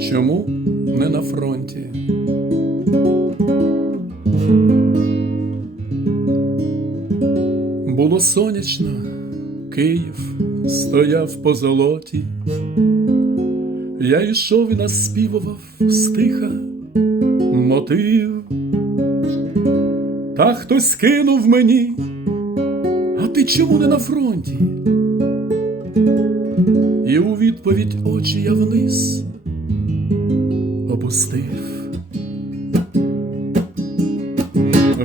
Чому не на фронті? Було сонячно, Київ стояв по золоті. Я йшов і наспівував стиха мотив. Та хтось кинув мені, а ти чому не на фронті? Відповідь очі я вниз опустив.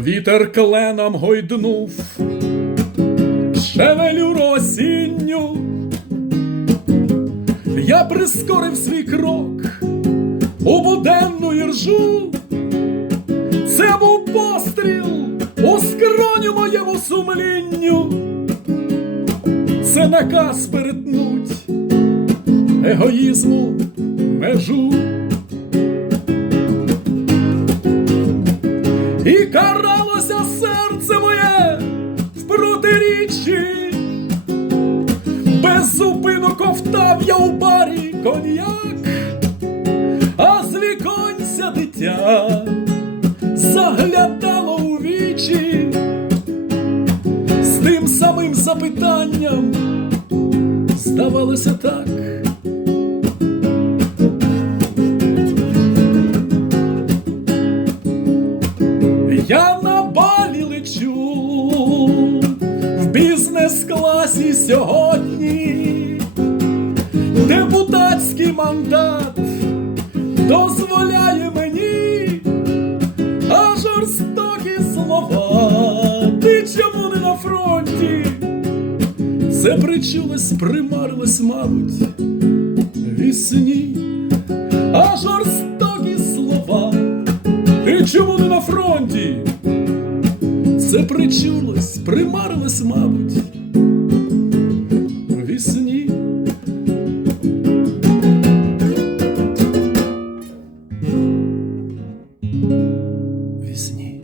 Вітер кленом гойднув, шевелю осінню. Я прискорив свій крок у буденну іржу. Це був постріл у скроню моєму сумлінню. Це наказ перетнуть егоїзму межу. І каралося серце моє в протиріччі. Без зупину ковтав я у барі коньяк, а з віконця дитя заглядало у вічі з тим самим запитанням, здавалося так. Я на балі лечу в бізнес-класі сьогодні. Депутатський мандат дозволяє мені, а жорстокі слова. Ти чому не на фронті? Це причулось, примарилось, мабуть, вісні, а жорстокі фронті. Це причулось, примарилось, мабуть, у вісні. Вісні.